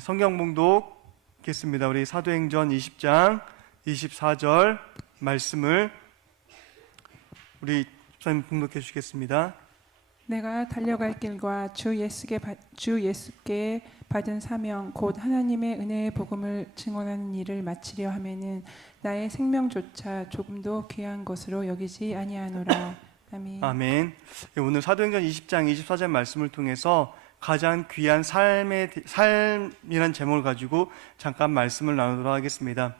성경 봉독하겠습니다. 우리 사도행전 20장 24절 말씀을 우리 집사님 봉독해 주시겠습니다. 내가 달려갈 길과 주 예수께 받은 사명 곧 하나님의 은혜의 복음을 증언하는 일을 마치려 하면은 나의 생명조차 조금도 귀한 것으로 여기지 아니하노라. 아멘. 아멘. 오늘 사도행전 20장 24절 말씀을 통해서 가장 귀한 삶이란 제목을 가지고 잠깐 말씀을 나누도록 하겠습니다.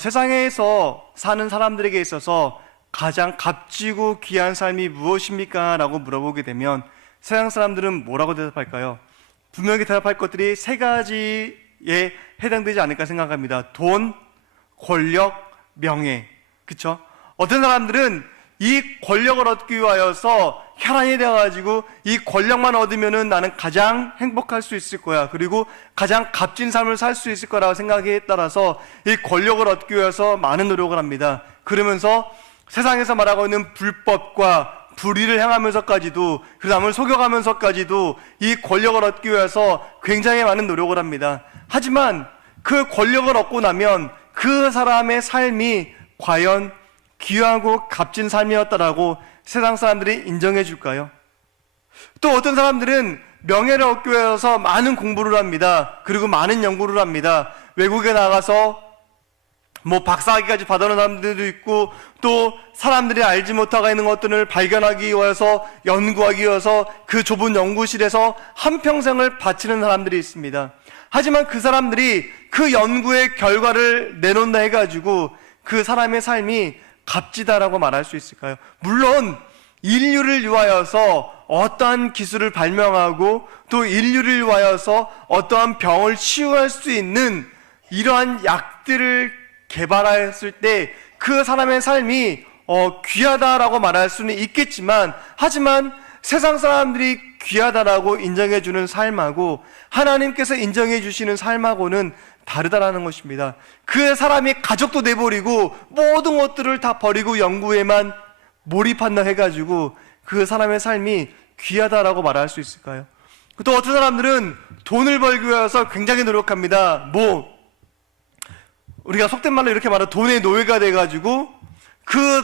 세상에서 사는 사람들에게 있어서 가장 값지고 귀한 삶이 무엇입니까? 라고 물어보게 되면 세상 사람들은 뭐라고 대답할까요? 분명히 대답할 것들이 세 가지에 해당되지 않을까 생각합니다. 돈, 권력, 명예. 그쵸? 어떤 사람들은 이 권력을 얻기 위하여서 혈안이 되어가지고 이 권력만 얻으면은 나는 가장 행복할 수 있을 거야. 그리고 가장 값진 삶을 살 수 있을 거라고 생각에 따라서 이 권력을 얻기 위해서 많은 노력을 합니다. 그러면서 세상에서 말하고 있는 불법과 불의를 행하면서까지도 그 남을 속여가면서까지도 이 권력을 얻기 위해서 굉장히 많은 노력을 합니다. 하지만 그 권력을 얻고 나면 그 사람의 삶이 과연 귀하고 값진 삶이었다라고 세상 사람들이 인정해 줄까요? 또 어떤 사람들은 명예를 얻기 위해서 많은 공부를 합니다. 그리고 많은 연구를 합니다. 외국에 나가서 박사학위까지 받아놓은 사람들도 있고, 또 사람들이 알지 못하고 있는 것들을 발견하기 위해서 연구하기 위해서 그 좁은 연구실에서 한평생을 바치는 사람들이 있습니다. 하지만 그 사람들이 그 연구의 결과를 내놓는다 해가지고 그 사람의 삶이 값지다라고 말할 수 있을까요? 물론 인류를 위하여서 어떠한 기술을 발명하고 또 인류를 위하여서 어떠한 병을 치유할 수 있는 이러한 약들을 개발했을 때 그 사람의 삶이 귀하다라고 말할 수는 있겠지만, 하지만 세상 사람들이 귀하다라고 인정해 주는 삶하고 하나님께서 인정해 주시는 삶하고는 다르다라는 것입니다. 그 사람이 가족도 내버리고 모든 것들을 다 버리고 연구에만 몰입한다 해가지고 그 사람의 삶이 귀하다라고 말할 수 있을까요? 또 어떤 사람들은 돈을 벌기 위해서 굉장히 노력합니다. 우리가 속된 말로 이렇게 말하면 돈의 노예가 돼가지고 그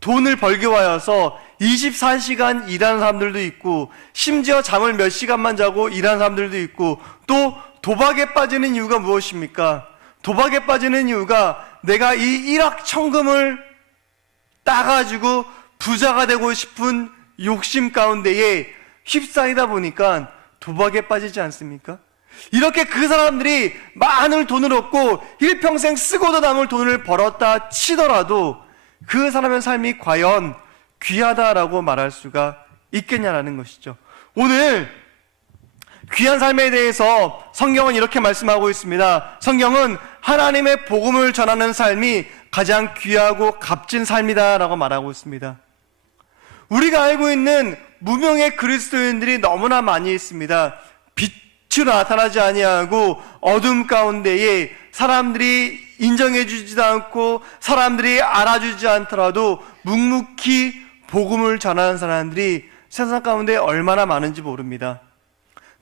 돈을 벌기 위해서 24시간 일하는 사람들도 있고, 심지어 잠을 몇 시간만 자고 일하는 사람들도 있고, 또 도박에 빠지는 이유가 무엇입니까? 도박에 빠지는 이유가 내가 이 일확천금을 따가지고 부자가 되고 싶은 욕심 가운데에 휩싸이다 보니까 도박에 빠지지 않습니까? 이렇게 그 사람들이 많은 돈을 얻고 일평생 쓰고도 남을 돈을 벌었다 치더라도 그 사람의 삶이 과연 귀하다라고 말할 수가 있겠냐라는 것이죠. 오늘 귀한 삶에 대해서 성경은 이렇게 말씀하고 있습니다. 성경은 하나님의 복음을 전하는 삶이 가장 귀하고 값진 삶이다라고 말하고 있습니다. 우리가 알고 있는 무명의 그리스도인들이 너무나 많이 있습니다. 빛으로 나타나지 아니하고 어둠 가운데에 사람들이 인정해 주지도 않고 사람들이 알아주지 않더라도 묵묵히 복음을 전하는 사람들이 세상 가운데 얼마나 많은지 모릅니다.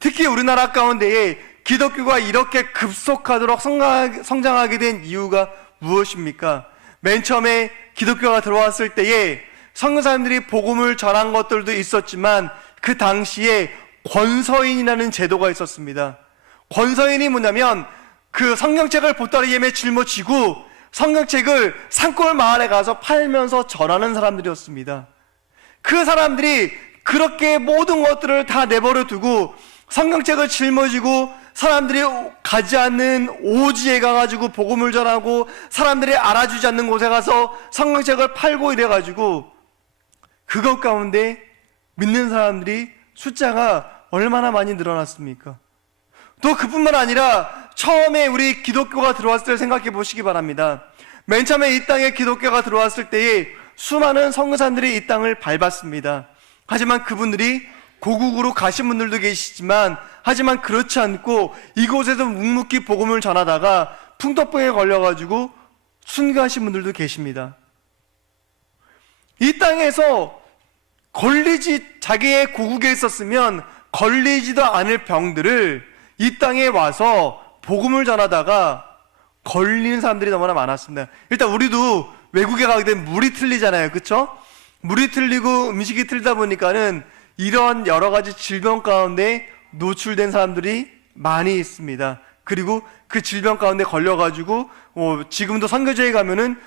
특히 우리나라 가운데에 기독교가 이렇게 급속하도록 성장하게 된 이유가 무엇입니까? 맨 처음에 기독교가 들어왔을 때에 선교사님들이 복음을 전한 것들도 있었지만 그 당시에 권서인이라는 제도가 있었습니다. 권서인이 뭐냐면 그 성경책을 보따리 예매 짊어지고 성경책을 산골 마을에 가서 팔면서 전하는 사람들이었습니다. 그 사람들이 그렇게 모든 것들을 다 내버려 두고 성경책을 짊어지고 사람들이 가지 않는 오지에 가가지고 복음을 전하고 사람들이 알아주지 않는 곳에 가서 성경책을 팔고 이래가지고 그것 가운데 믿는 사람들이 숫자가 얼마나 많이 늘어났습니까? 또 그뿐만 아니라 처음에 우리 기독교가 들어왔을 때 생각해 보시기 바랍니다. 맨 처음에 이 땅에 기독교가 들어왔을 때에 수많은 선교사님들이 이 땅을 밟았습니다. 하지만 그분들이 고국으로 가신 분들도 계시지만, 하지만 그렇지 않고 이곳에서 묵묵히 복음을 전하다가 풍토병에 걸려가지고 순교하신 분들도 계십니다. 이 땅에서 자기의 고국에 있었으면 걸리지도 않을 병들을 이 땅에 와서 복음을 전하다가 걸리는 사람들이 너무나 많았습니다. 일단 우리도 외국에 가게 되면 물이 틀리잖아요. 그렇죠? 물이 틀리고 음식이 틀리다 보니까는 이런 여러 가지 질병 가운데 노출된 사람들이 많이 있습니다. 그리고 그 질병 가운데 걸려가지고 지금도 선교제에 가면은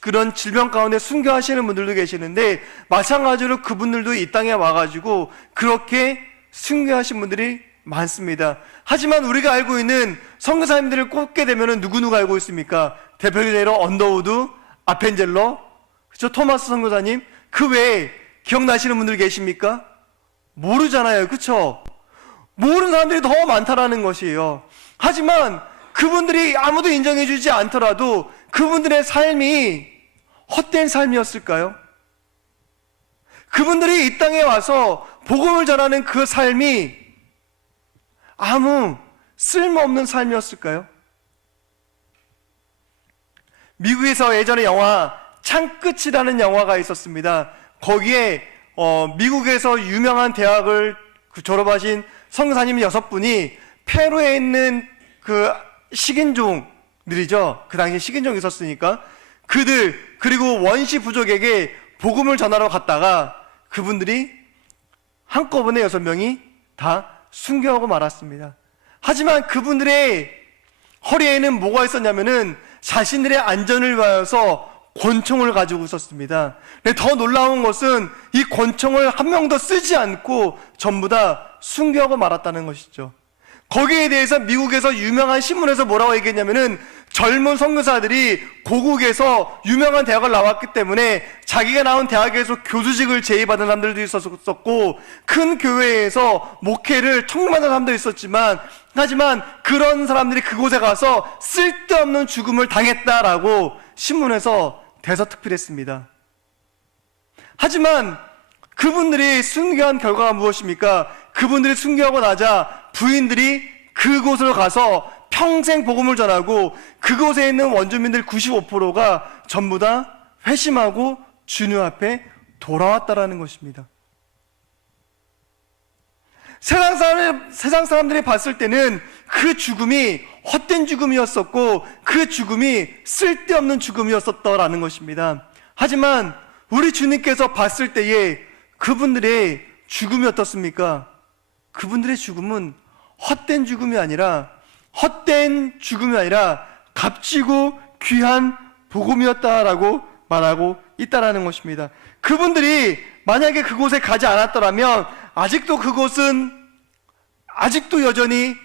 그런 질병 가운데 순교하시는 분들도 계시는데, 마찬가지로 그분들도 이 땅에 와가지고 그렇게 순교하신 분들이 많습니다. 하지만 우리가 알고 있는 선교사님들을 꼽게 되면은 누구 알고 있습니까? 대표적으로 언더우드, 아펜젤러, 그렇죠? 토마스 선교사님. 그 외에 기억나시는 분들 계십니까? 모르잖아요. 그렇죠? 모르는 사람들이 더 많다라는 것이에요. 하지만 그분들이 아무도 인정해주지 않더라도 그분들의 삶이 헛된 삶이었을까요? 그분들이 이 땅에 와서 복음을 전하는 그 삶이 아무 쓸모없는 삶이었을까요? 미국에서 예전에 영화 창끝이라는 영화가 있었습니다. 거기에 미국에서 유명한 대학을 졸업하신 선교사님 6분이 페루에 있는 그 식인종들이죠. 그 당시에 식인종이 있었으니까 그들, 그리고 원시 부족에게 복음을 전하러 갔다가 그분들이 한꺼번에 6명이 다 순교하고 말았습니다. 하지만 그분들의 허리에는 뭐가 있었냐면은 자신들의 안전을 위하여서 권총을 가지고 있었습니다. 근데 더 놀라운 것은 이 권총을 한 명도 쓰지 않고 전부 다 순교하고 말았다는 것이죠. 거기에 대해서 미국에서 유명한 신문에서 뭐라고 얘기했냐면은 젊은 선교사들이 고국에서 유명한 대학을 나왔기 때문에 자기가 나온 대학에서 교수직을 제의받은 사람들도 있었고, 큰 교회에서 목회를 청구받은 사람도 있었지만, 하지만 그런 사람들이 그곳에 가서 쓸데없는 죽음을 당했다라고 신문에서 대서특필했습니다. 하지만 그분들이 순교한 결과가 무엇입니까? 그분들이 순교하고 나자 부인들이 그곳으로 가서 평생 복음을 전하고 그곳에 있는 원주민들 95%가 전부 다 회심하고 주님 앞에 돌아왔다라는 것입니다. 세상 사람들이 봤을 때는 그 죽음이 헛된 죽음이었었고 그 죽음이 쓸데없는 죽음이었었다라는 것입니다. 하지만 우리 주님께서 봤을 때에 그분들의 죽음이 어떻습니까? 그분들의 죽음은 헛된 죽음이 아니라 값지고 귀한 복음이었다라고 말하고 있다라는 것입니다. 그분들이 만약에 그곳에 가지 않았더라면 아직도 여전히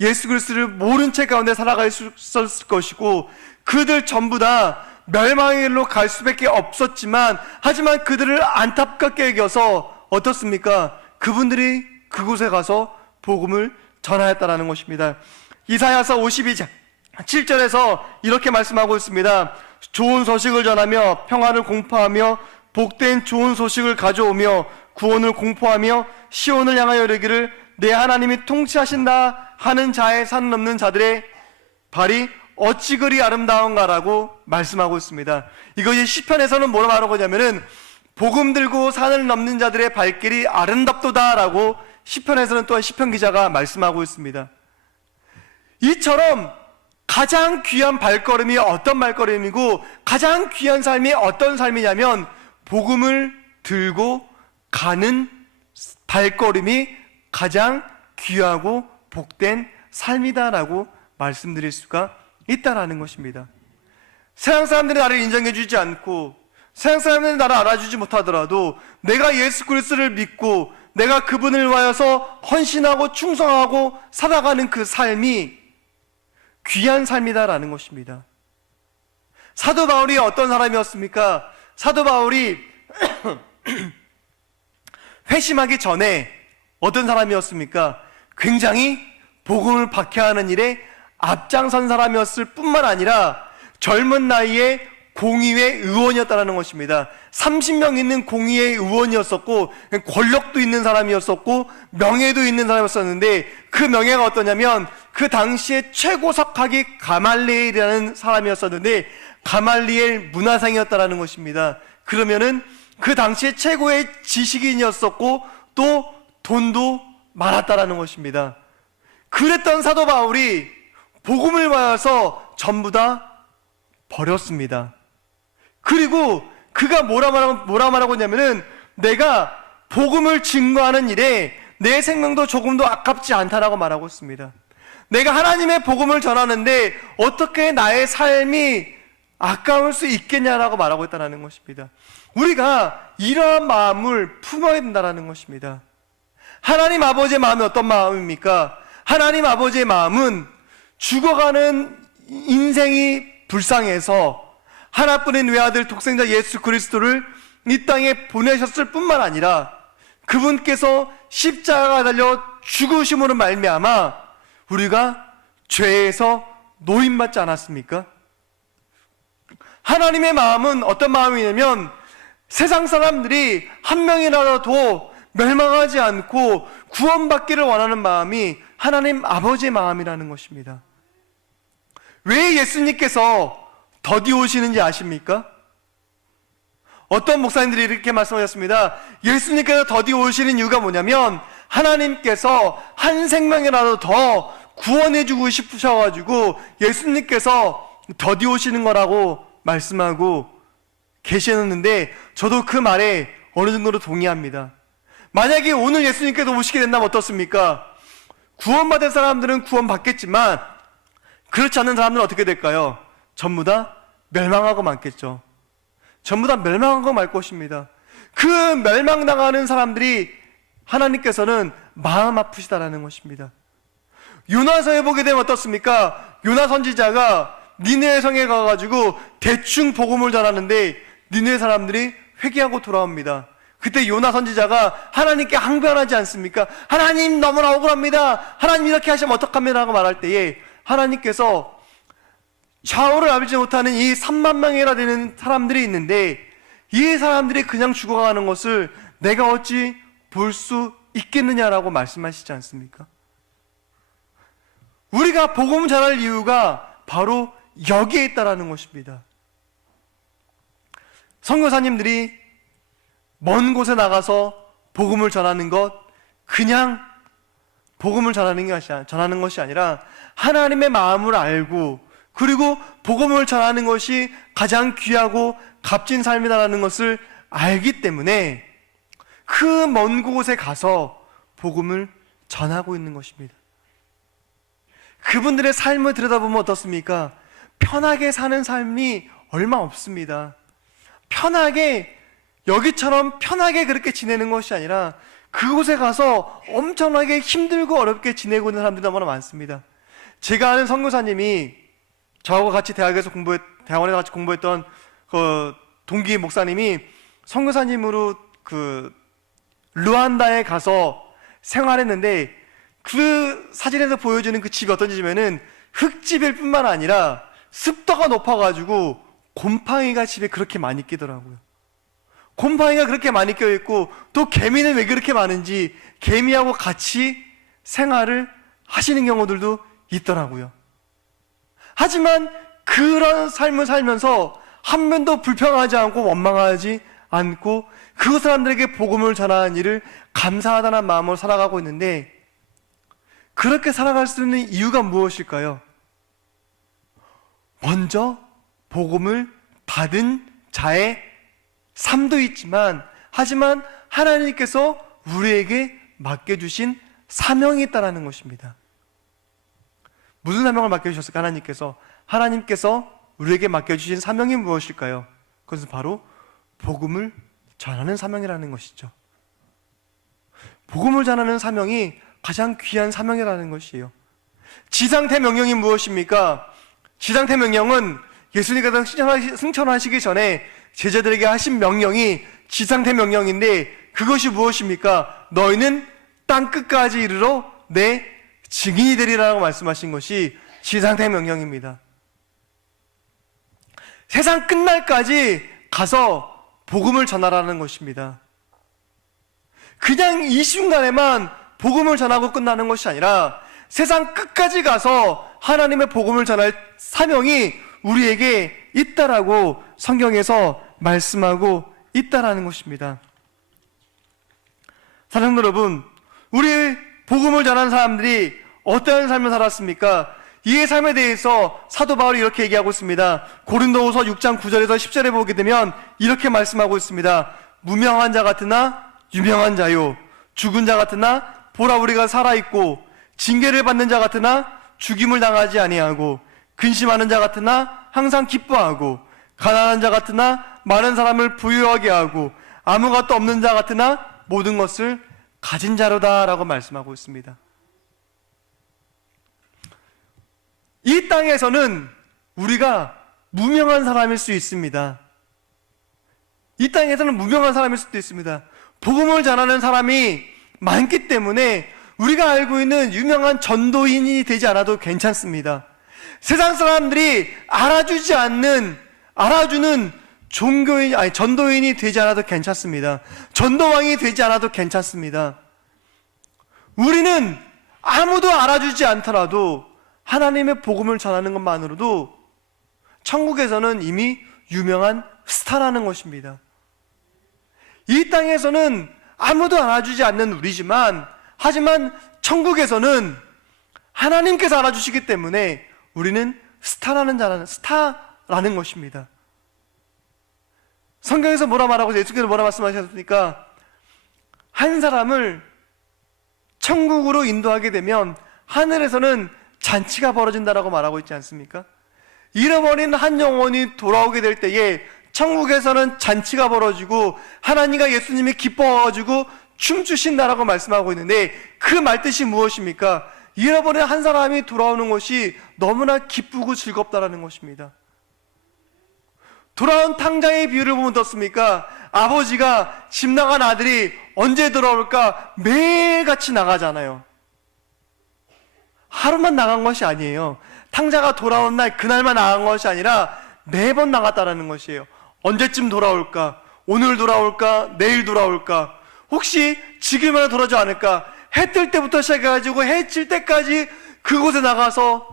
예수 그리스도를 모른 채 가운데 살아갈 수 있었을 것이고, 그들 전부 다 멸망의 길로 갈 수밖에 없었지만, 하지만 그들을 안타깝게 여겨서 어떻습니까? 그분들이 그곳에 가서 복음을 전하였다라는 것입니다. 이사야서 52장 7절에서 이렇게 말씀하고 있습니다. 좋은 소식을 전하며 평화를 공포하며 복된 좋은 소식을 가져오며 구원을 공포하며 시온을 향하여 이르기를 내 하나님이 통치하신다 하는 자의 산 넘는 자들의 발이 어찌 그리 아름다운가라고 말씀하고 있습니다. 이것이 시편에서는 뭐라 말하고 있냐면은 복음 들고 산을 넘는 자들의 발길이 아름답도다라고 시편에서는 또한 시편 기자가 말씀하고 있습니다. 이처럼 가장 귀한 발걸음이 어떤 발걸음이고 가장 귀한 삶이 어떤 삶이냐면 복음을 들고 가는 발걸음이 가장 귀하고 복된 삶이다라고 말씀드릴 수가 있다라는 것입니다. 세상 사람들이 나를 인정해 주지 않고 세상 사람들이 나를 알아주지 못하더라도 내가 예수 그리스도를 믿고 내가 그분을 위하여서 헌신하고 충성하고 살아가는 그 삶이 귀한 삶이다라는 것입니다. 사도 바울이 어떤 사람이었습니까? 사도 바울이 회심하기 전에 어떤 사람이었습니까? 굉장히 복음을 박해하는 일에 앞장선 사람이었을 뿐만 아니라 젊은 나이에 공의회 의원이었다는 것입니다. 30명 있는 공의회 의원이었었고 권력도 있는 사람이었었고 명예도 있는 사람이었었는데, 그 명예가 어떠냐면 그 당시에 최고 석학이 가말리엘이라는 사람이었었는데 가말리엘 문화상이었다는 것입니다. 그러면은 그 당시에 최고의 지식인이었었고 또 돈도 많았다라는 것입니다. 그랬던 사도 바울이 복음을 받아서 전부 다 버렸습니다. 그리고 그가 뭐라 말하고 있냐면은 내가 복음을 증거하는 일에 내 생명도 조금도 아깝지 않다라고 말하고 있습니다. 내가 하나님의 복음을 전하는데 어떻게 나의 삶이 아까울 수 있겠냐라고 말하고 있다는 것입니다. 우리가 이러한 마음을 품어야 된다는 것입니다. 하나님 아버지의 마음이 어떤 마음입니까? 하나님 아버지의 마음은 죽어가는 인생이 불쌍해서 하나뿐인 외아들 독생자 예수 그리스도를 이 땅에 보내셨을 뿐만 아니라 그분께서 십자가가 달려 죽으심으로 말미암아 우리가 죄에서 노임받지 않았습니까? 하나님의 마음은 어떤 마음이냐면 세상 사람들이 한 명이라도 멸망하지 않고 구원받기를 원하는 마음이 하나님 아버지의 마음이라는 것입니다. 왜 예수님께서 더디 오시는지 아십니까? 어떤 목사님들이 이렇게 말씀하셨습니다. 예수님께서 더디 오시는 이유가 뭐냐면 하나님께서 한 생명이라도 더 구원해주고 싶으셔가지고 예수님께서 더디 오시는 거라고 말씀하고 계시는데 저도 그 말에 어느 정도로 동의합니다. 만약에 오늘 예수님께서 오시게 된다면 어떻습니까? 구원받은 사람들은 구원받겠지만 그렇지 않는 사람들은 어떻게 될까요? 전부 다 멸망하고 말겠죠. 전부 다 멸망하고 말 것입니다. 그 멸망당하는 사람들이 하나님께서는 마음 아프시다라는 것입니다. 요나서에 보게 되면 어떻습니까? 요나 선지자가 니느웨 성에 가가지고 대충 복음을 전하는데 니느웨 사람들이 회개하고 돌아옵니다. 그때 요나 선지자가 하나님께 항변하지 않습니까? 하나님 너무나 억울합니다. 하나님 이렇게 하시면 어떡합니까? 라고 말할 때에 하나님께서 좌우를 알지 못하는 이 3만 명이나 되는 사람들이 있는데 이 사람들이 그냥 죽어가는 것을 내가 어찌 볼 수 있겠느냐라고 말씀하시지 않습니까? 우리가 복음 전할 이유가 바로 여기에 있다라는 것입니다. 선교사님들이 먼 곳에 나가서 복음을 전하는 것, 그냥 복음을 전하는 것이 아니라 하나님의 마음을 알고 그리고 복음을 전하는 것이 가장 귀하고 값진 삶이다라는 것을 알기 때문에 그 먼 곳에 가서 복음을 전하고 있는 것입니다. 그분들의 삶을 들여다보면 어떻습니까? 편하게 사는 삶이 얼마 없습니다. 편하게 여기처럼 편하게 그렇게 지내는 것이 아니라 그곳에 가서 엄청나게 힘들고 어렵게 지내고 있는 사람들이 너무나 많습니다. 제가 아는 선교사님이 저하고 같이 대학원에서 같이 공부했던 그 동기 목사님이 선교사님으로 그 루안다에 가서 생활했는데 그 사진에서 보여주는 그 집이 어떤 집이면은 흙집일 뿐만 아니라 습도가 높아가지고 곰팡이가 집에 그렇게 많이 끼더라고요. 곰팡이가 그렇게 많이 껴있고 또 개미는 왜 그렇게 많은지 개미하고 같이 생활을 하시는 경우들도 있더라고요. 하지만 그런 삶을 살면서 한 면도 불평하지 않고 원망하지 않고 그 사람들에게 복음을 전하는 일을 감사하다는 마음으로 살아가고 있는데 그렇게 살아갈 수 있는 이유가 무엇일까요? 먼저 복음을 받은 자의 삶도 있지만 하지만 하나님께서 우리에게 맡겨주신 사명이 있다는 것입니다. 무슨 사명을 맡겨주셨을까? 하나님께서 우리에게 맡겨주신 사명이 무엇일까요? 그것은 바로 복음을 전하는 사명이라는 것이죠. 복음을 전하는 사명이 가장 귀한 사명이라는 것이에요. 지상태 명령이 무엇입니까? 지상태 명령은 예수님께서 승천하시기 전에 제자들에게 하신 명령이 지상태 명령인데 그것이 무엇입니까? 너희는 땅 끝까지 이르러 내 증인이 되리라고 말씀하신 것이 지상태 명령입니다. 세상 끝날까지 가서 복음을 전하라는 것입니다. 그냥 이 순간에만 복음을 전하고 끝나는 것이 아니라 세상 끝까지 가서 하나님의 복음을 전할 사명이 우리에게 있다라고 성경에서 말씀하고 있다라는 것입니다. 사랑하는 여러분, 우리 복음을 전하는 사람들이 어떠한 삶을 살았습니까? 이의 삶에 대해서 사도 바울이 이렇게 얘기하고 있습니다. 고린도후서 6장 9절에서 10절에 보게 되면 이렇게 말씀하고 있습니다. 무명한 자 같으나 유명한 자요, 죽은 자 같으나 보라 우리가 살아있고, 징계를 받는 자 같으나 죽임을 당하지 아니하고, 근심하는 자 같으나 항상 기뻐하고, 가난한 자 같으나 많은 사람을 부유하게 하고, 아무것도 없는 자 같으나 모든 것을 가진 자로다 라고 말씀하고 있습니다. 이 땅에서는 우리가 무명한 사람일 수 있습니다. 이 땅에서는 무명한 사람일 수도 있습니다. 복음을 전하는 사람이 많기 때문에 우리가 알고 있는 유명한 전도인이 되지 않아도 괜찮습니다. 세상 사람들이 알아주는 전도인이 되지 않아도 괜찮습니다. 전도왕이 되지 않아도 괜찮습니다. 우리는 아무도 알아주지 않더라도 하나님의 복음을 전하는 것만으로도 천국에서는 이미 유명한 스타라는 것입니다. 이 땅에서는 아무도 알아주지 않는 우리지만, 하지만 천국에서는 하나님께서 알아주시기 때문에 우리는 스타라는 것입니다. 성경에서 뭐라 말하고 예수께서 뭐라 말씀하셨습니까? 한 사람을 천국으로 인도하게 되면 하늘에서는 잔치가 벌어진다라고 말하고 있지 않습니까? 잃어버린 한 영혼이 돌아오게 될 때에 천국에서는 잔치가 벌어지고 하나님과 예수님이 기뻐가지고 춤추신다라고 말씀하고 있는데, 그 말뜻이 무엇입니까? 잃어버린 한 사람이 돌아오는 것이 너무나 기쁘고 즐겁다라는 것입니다. 돌아온 탕자의 비유를 보면 어떻습니까? 아버지가 집 나간 아들이 언제 돌아올까 매일같이 나가잖아요. 하루만 나간 것이 아니에요. 탕자가 돌아온 날 그날만 나간 것이 아니라 매번 나갔다라는 것이에요. 언제쯤 돌아올까? 오늘 돌아올까? 내일 돌아올까? 혹시 지금이라도 돌아오지 않을까? 해 뜰 때부터 시작해가지고 해 질 때까지 그곳에 나가서,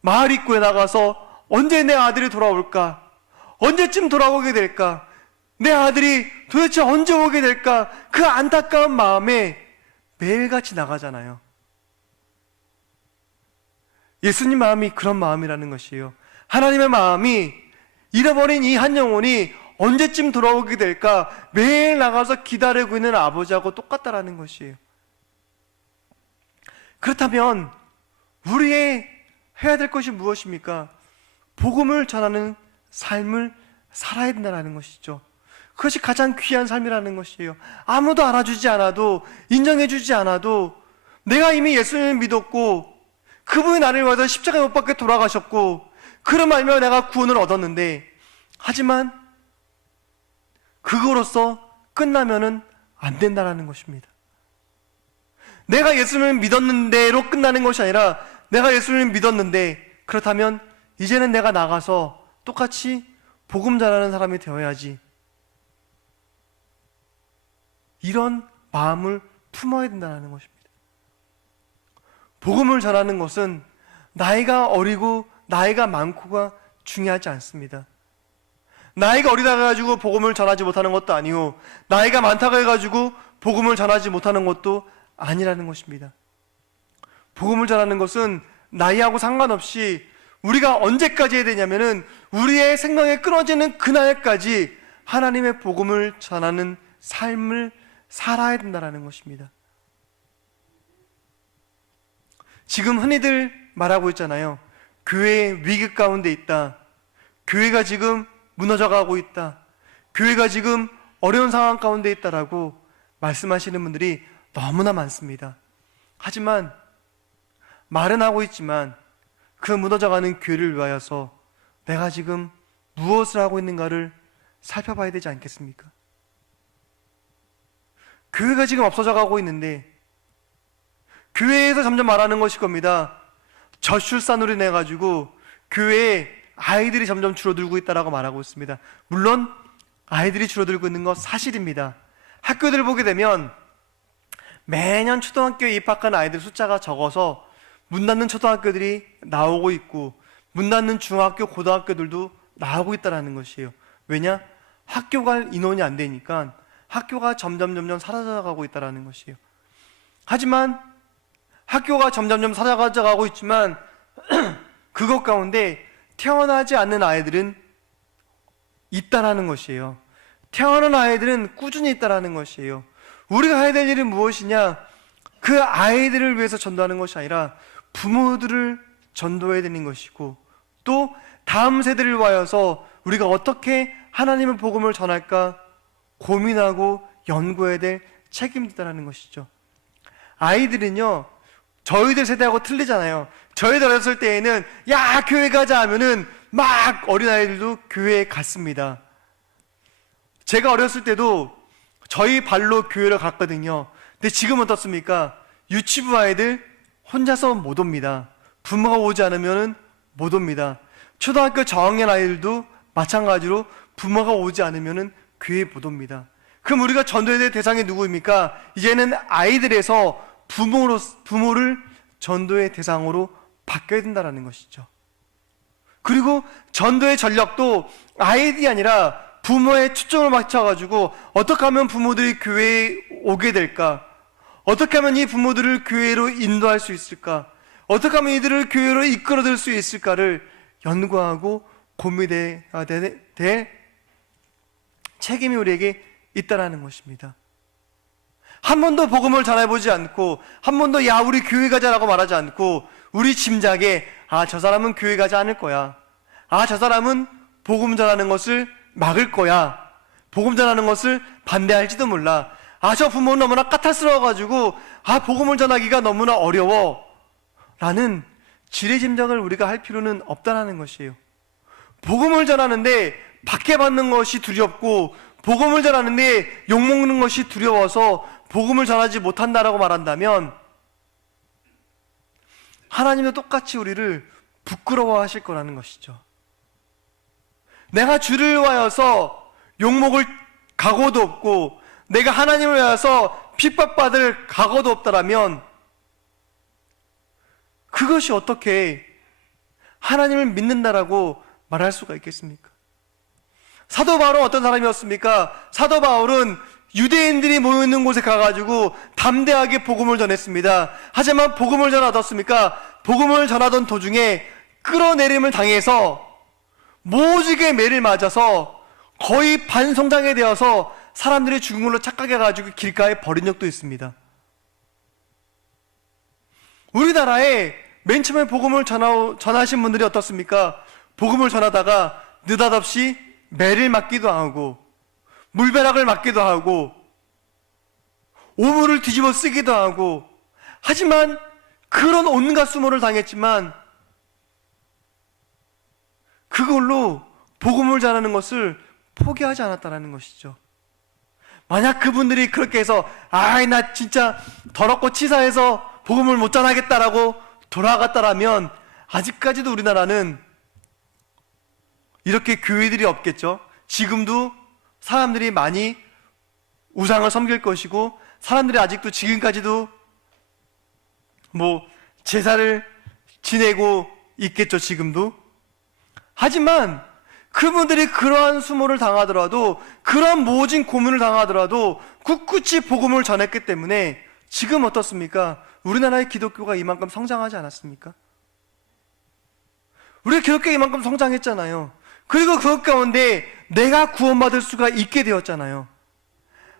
마을 입구에 나가서 언제 내 아들이 돌아올까? 언제쯤 돌아오게 될까? 내 아들이 도대체 언제 오게 될까? 그 안타까운 마음에 매일같이 나가잖아요. 예수님 마음이 그런 마음이라는 것이에요. 하나님의 마음이 잃어버린 이 한 영혼이 언제쯤 돌아오게 될까 매일 나가서 기다리고 있는 아버지하고 똑같다라는 것이에요. 그렇다면 우리의 해야 될 것이 무엇입니까? 복음을 전하는 삶을 살아야 된다는 것이죠. 그것이 가장 귀한 삶이라는 것이에요. 아무도 알아주지 않아도, 인정해주지 않아도, 내가 이미 예수님을 믿었고 그분이 나를 위해서 십자가에 못 박혀 돌아가셨고 그런 말며 내가 구원을 얻었는데, 하지만 그거로서 끝나면은 안 된다라는 것입니다. 내가 예수님을 믿었는데로 끝나는 것이 아니라, 내가 예수님을 믿었는데 그렇다면 이제는 내가 나가서 똑같이 복음 전하는 사람이 되어야지, 이런 마음을 품어야 된다는 것입니다. 복음을 전하는 것은 나이가 어리고 나이가 많고가 중요하지 않습니다. 나이가 어리다 해가지고 복음을 전하지 못하는 것도 아니고, 나이가 많다고 해가지고 복음을 전하지 못하는 것도 아니라는 것입니다. 복음을 전하는 것은 나이하고 상관없이 우리가 언제까지 해야 되냐면은 우리의 생명이 끊어지는 그날까지 하나님의 복음을 전하는 삶을 살아야 된다는 것입니다. 지금 흔히들 말하고 있잖아요. 교회 위기 가운데 있다. 교회가 지금 무너져가고 있다. 교회가 지금 어려운 상황 가운데 있다라고 말씀하시는 분들이 너무나 많습니다. 하지만 말은 하고 있지만 그 무너져가는 교회를 위하여서 내가 지금 무엇을 하고 있는가를 살펴봐야 되지 않겠습니까? 교회가 지금 없어져가고 있는데, 교회에서 점점 말하는 것일 겁니다. 저출산으로 인해 가지고 교회에 아이들이 점점 줄어들고 있다라고 말하고 있습니다. 물론 아이들이 줄어들고 있는 건 사실입니다. 학교들 보게 되면 매년 초등학교에 입학한 아이들 숫자가 적어서 문 닫는 초등학교들이 나오고 있고, 문 닫는 중학교, 고등학교들도 나오고 있다는 것이에요. 왜냐? 학교 갈 인원이 안 되니까 학교가 점점 사라져가고 있다는 것이에요. 하지만 학교가 점점점 사라져가고 있지만 그것 가운데 태어나지 않는 아이들은 있다라는 것이에요. 태어난 아이들은 꾸준히 있다라는 것이에요. 우리가 해야 될 일은 무엇이냐? 그 아이들을 위해서 전도하는 것이 아니라 부모들을 전도해야 되는 것이고, 또 다음 세대를 위하여서 우리가 어떻게 하나님의 복음을 전할까 고민하고 연구해야 될 책임이 있다는 것이죠. 아이들은요, 저희들 세대하고 틀리잖아요. 저희들 어렸을 때에는 야, 교회 가자 하면은 막 어린아이들도 교회에 갔습니다. 제가 어렸을 때도 저희 발로 교회를 갔거든요. 근데 지금은 어떻습니까? 유치부 아이들 혼자서 못 옵니다. 부모가 오지 않으면 못 옵니다. 초등학교 저학년 아이들도 마찬가지로 부모가 오지 않으면 교회에 못 옵니다. 그럼 우리가 전도해야 될 대상이 누구입니까? 이제는 아이들에서 부모를 전도의 대상으로 바뀌어야 된다는 것이죠. 그리고 전도의 전략도 아이들이 아니라 부모의 초점을 맞춰가지고 어떻게 하면 부모들이 교회에 오게 될까? 어떻게 하면 이 부모들을 교회로 인도할 수 있을까? 어떻게 하면 이들을 교회로 이끌어들 수 있을까를 연구하고 고민해야 될 책임이 우리에게 있다라는 것입니다. 한 번도 복음을 전해보지 않고, 한 번도 야 우리 교회 가자라고 말하지 않고, 우리 짐작에 아 저 사람은 교회 가지 않을 거야, 아 저 사람은 복음 전하는 것을 막을 거야, 복음 전하는 것을 반대할지도 몰라, 아 저 부모는 너무나 까탈스러워가지고 아 복음을 전하기가 너무나 어려워 라는 지레짐작을 우리가 할 필요는 없다라는 것이에요. 복음을 전하는데 박해받는 것이 두렵고, 복음을 전하는데 욕먹는 것이 두려워서 복음을 전하지 못한다라고 말한다면 하나님도 똑같이 우리를 부끄러워하실 거라는 것이죠. 내가 주를 위하여서 욕먹을 각오도 없고, 내가 하나님을 위하여서 핍박받을 각오도 없다라면 그것이 어떻게 하나님을 믿는다라고 말할 수가 있겠습니까? 사도 바울은 어떤 사람이었습니까? 사도 바울은 유대인들이 모여있는 곳에 가가지고 담대하게 복음을 전했습니다. 하지만 복음을 전하셨습니까? 복음을 전하던 도중에 끌어내림을 당해서 모직의 매를 맞아서 거의 반성장이 되어서 사람들이 죽은 걸로 착각해가지고 길가에 버린 적도 있습니다. 우리나라에 맨 처음에 복음을 전하신 분들이 어떻습니까? 복음을 전하다가 느닷없이 매를 맞기도 하고, 물벼락을 맞기도 하고, 오물을 뒤집어 쓰기도 하고, 하지만 그런 온갖 수모를 당했지만 그걸로 복음을 전하는 것을 포기하지 않았다는 것이죠. 만약 그분들이 그렇게 해서 아이 나 진짜 더럽고 치사해서 복음을 못 전하겠다라고 돌아갔다라면 아직까지도 우리나라는 이렇게 교회들이 없겠죠. 지금도 사람들이 많이 우상을 섬길 것이고, 사람들이 아직도 지금까지도 제사를 지내고 있겠죠, 지금도. 하지만 그분들이 그러한 수모를 당하더라도, 그러한 모진 고문을 당하더라도 굳굳이 복음을 전했기 때문에 지금 어떻습니까? 우리나라의 기독교가 이만큼 성장하지 않았습니까? 우리가 기독교가 이만큼 성장했잖아요. 그리고 그것 가운데 내가 구원받을 수가 있게 되었잖아요.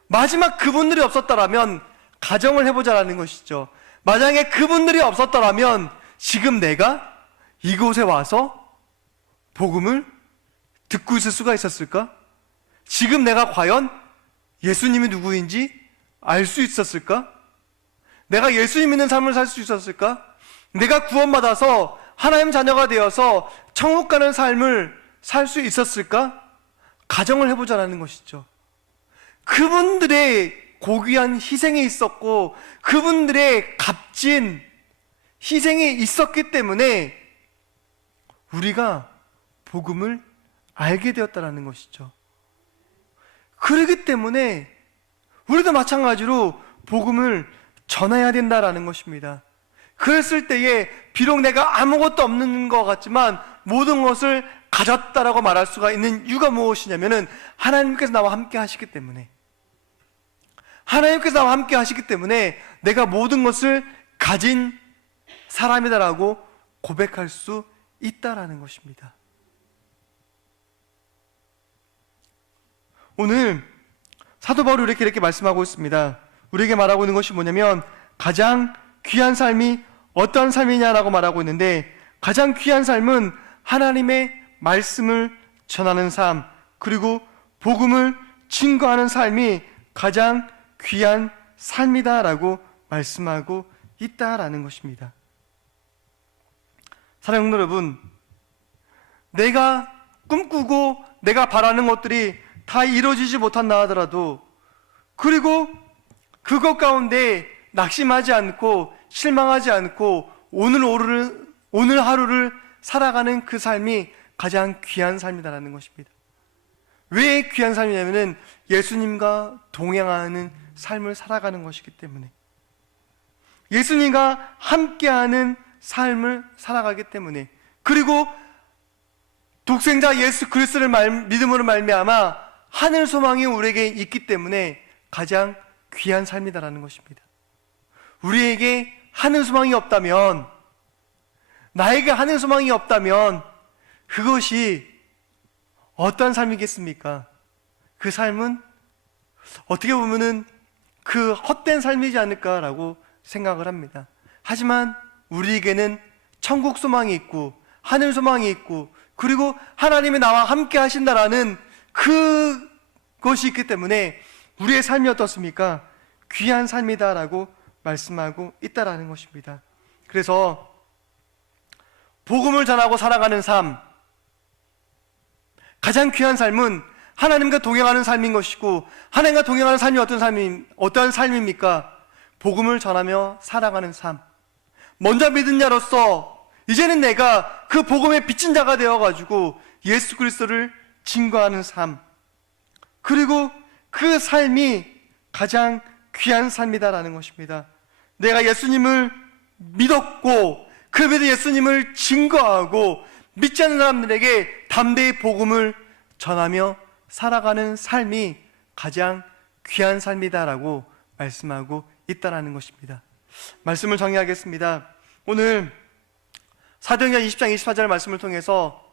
마지막 그분들이 없었더라면, 가정을 해보자라는 것이죠. 만약에 그분들이 없었더라면 지금 내가 이곳에 와서 복음을 듣고 있을 수가 있었을까? 지금 내가 과연 예수님이 누구인지 알 수 있었을까? 내가 예수님 믿는 삶을 살 수 있었을까? 내가 구원받아서 하나님 자녀가 되어서 천국 가는 삶을 살 수 있었을까? 가정을 해보자라는 것이죠. 그분들의 고귀한 희생이 있었고, 그분들의 값진 희생이 있었기 때문에 우리가 복음을 알게 되었다는 것이죠. 그렇기 때문에 우리도 마찬가지로 복음을 전해야 된다라는 것입니다. 그랬을 때에 비록 내가 아무것도 없는 것 같지만 모든 것을 가졌다라고 말할 수가 있는 이유가 무엇이냐면은 하나님께서 나와 함께 하시기 때문에, 하나님께서 나와 함께 하시기 때문에 내가 모든 것을 가진 사람이다라고 고백할 수 있다라는 것입니다. 오늘 사도 바울이 우리에게 이렇게 말씀하고 있습니다. 우리에게 말하고 있는 것이 뭐냐면 가장 귀한 삶이 어떤 삶이냐라고 말하고 있는데, 가장 귀한 삶은 하나님의 말씀을 전하는 삶, 그리고 복음을 증거하는 삶이 가장 귀한 삶이다라고 말씀하고 있다라는 것입니다. 사랑하는 여러분, 내가 꿈꾸고 내가 바라는 것들이 다 이루어지지 못한다 하더라도, 그리고 그것 가운데 낙심하지 않고 실망하지 않고 오늘 하루를 살아가는 그 삶이 가장 귀한 삶이다라는 것입니다. 왜 귀한 삶이냐면은 예수님과 동행하는 삶을 살아가는 것이기 때문에, 예수님과 함께하는 삶을 살아가기 때문에, 그리고 독생자 예수 그리스도를 믿음으로 말미암아 하늘 소망이 우리에게 있기 때문에 가장 귀한 삶이다라는 것입니다. 우리에게 하늘 소망이 없다면, 나에게 하늘 소망이 없다면 그것이 어떤 삶이겠습니까? 그 삶은 어떻게 보면은 그 헛된 삶이지 않을까라고 생각을 합니다. 하지만 우리에게는 천국 소망이 있고 하늘 소망이 있고, 그리고 하나님이 나와 함께 하신다라는 그것이 있기 때문에 우리의 삶이 어떻습니까? 귀한 삶이다라고 말씀하고 있다라는 것입니다. 그래서 복음을 전하고 살아가는 삶, 가장 귀한 삶은 하나님과 동행하는 삶인 것이고, 하나님과 동행하는 삶이 어떤 삶입니까? 복음을 전하며 살아가는 삶. 먼저 믿은 자로서 이제는 내가 그 복음의 빚진 자가 되어가지고 예수 그리스도를 증거하는 삶, 그리고 그 삶이 가장 귀한 삶이다라는 것입니다. 내가 예수님을 믿었고 그 믿은 예수님을 증거하고 믿지 않는 사람들에게 담대히 복음을 전하며 살아가는 삶이 가장 귀한 삶이다라고 말씀하고 있다라는 것입니다. 말씀을 정리하겠습니다. 오늘 사도행전 20장 24절 말씀을 통해서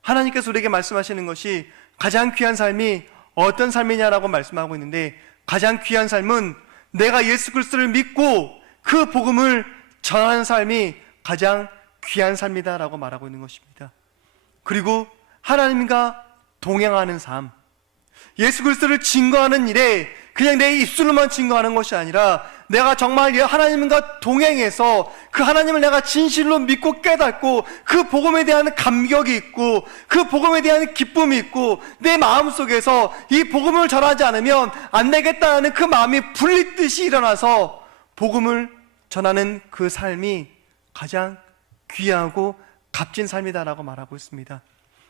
하나님께서 우리에게 말씀하시는 것이 가장 귀한 삶이 어떤 삶이냐라고 말씀하고 있는데, 가장 귀한 삶은 내가 예수 그리스도를 믿고 그 복음을 전하는 삶이 가장 귀한 삶이다라고 말하고 있는 것입니다. 그리고 하나님과 동행하는 삶, 예수 그리스도를 증거하는 일에 그냥 내 입술로만 증거하는 것이 아니라 내가 정말 하나님과 동행해서 그 하나님을 내가 진실로 믿고 깨닫고 그 복음에 대한 감격이 있고 그 복음에 대한 기쁨이 있고 내 마음속에서 이 복음을 전하지 않으면 안 되겠다는 그 마음이 불리듯이 일어나서 복음을 전하는 그 삶이 가장 귀하고 값진 삶이다라고 말하고 있습니다.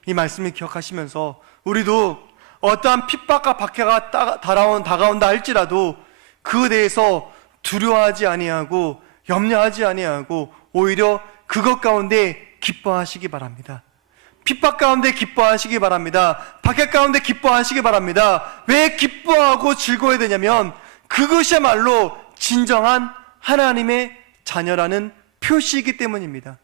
이 말씀을 기억하시면서 우리도 어떠한 핍박과 박해가 다가온다 할지라도 그에 대해서 두려워하지 아니하고 염려하지 아니하고 오히려 그것 가운데 기뻐하시기 바랍니다. 핍박 가운데 기뻐하시기 바랍니다. 박해 가운데 기뻐하시기 바랍니다. 왜 기뻐하고 즐거워야 되냐면 그것이야말로 진정한 하나님의 자녀라는 표시이기 때문입니다.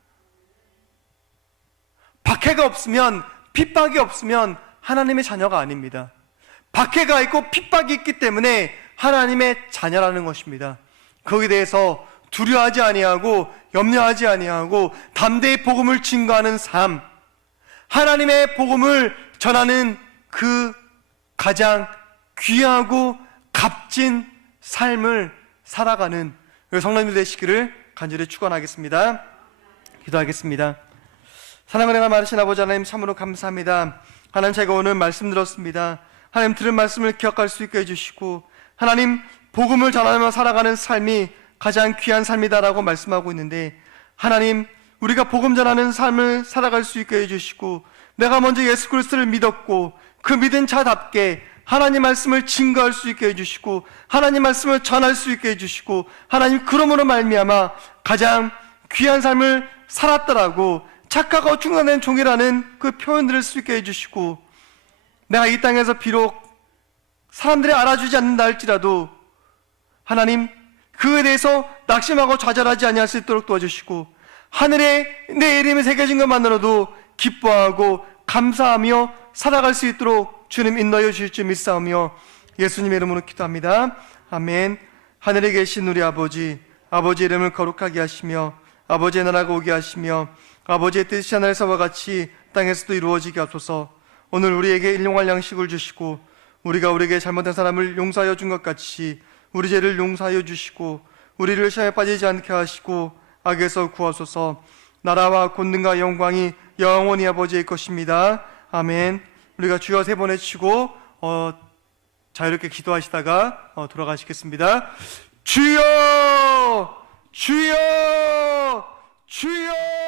박해가 없으면, 핍박이 없으면 하나님의 자녀가 아닙니다. 박해가 있고 핍박이 있기 때문에 하나님의 자녀라는 것입니다. 거기에 대해서 두려워하지 아니하고 염려하지 아니하고 담대히 복음을 증거하는 삶, 하나님의 복음을 전하는 그 가장 귀하고 값진 삶을 살아가는 성도님들 되시기를 간절히 축원하겠습니다. 기도하겠습니다. 사랑하는 하나님, 많으신 아버지 하나님, 참으로 감사합니다. 하나님, 제가 오늘 말씀 들었습니다. 하나님, 들은 말씀을 기억할 수 있게 해주시고, 하나님, 복음을 전하며 살아가는 삶이 가장 귀한 삶이다라고 말씀하고 있는데, 하나님, 우리가 복음 전하는 삶을 살아갈 수 있게 해주시고, 내가 먼저 예수 그리스도를 믿었고 그 믿은 자답게 하나님 말씀을 증거할 수 있게 해주시고 하나님 말씀을 전할 수 있게 해주시고, 하나님, 그러므로 말미암아 가장 귀한 삶을 살았더라고 착하고 충성된 종이라는 그 표현들을 쓸 수 있게 해주시고, 내가 이 땅에서 비록 사람들이 알아주지 않는다 할지라도 하나님, 그에 대해서 낙심하고 좌절하지 아니할 수 있도록 도와주시고, 하늘에 내 이름이 새겨진 것만으로도 기뻐하고 감사하며 살아갈 수 있도록 주님 인도하여 주실 줄 믿사오며 예수님의 이름으로 기도합니다. 아멘. 하늘에 계신 우리 아버지, 아버지의 이름을 거룩하게 하시며 아버지의 나라가 오게 하시며 아버지의 뜻이 하늘에서와 같이 땅에서도 이루어지게 하소서. 오늘 우리에게 일용할 양식을 주시고 우리가 우리에게 잘못한 사람을 용서하여 준 것 같이 우리 죄를 용서하여 주시고 우리를 시험에 빠지지 않게 하시고 악에서 구하소서. 나라와 권능과 영광이 영원히 아버지의 것입니다. 아멘. 우리가 주여 세 번 외치고 자유롭게 기도하시다가 돌아가시겠습니다. 주여, 주여, 주여.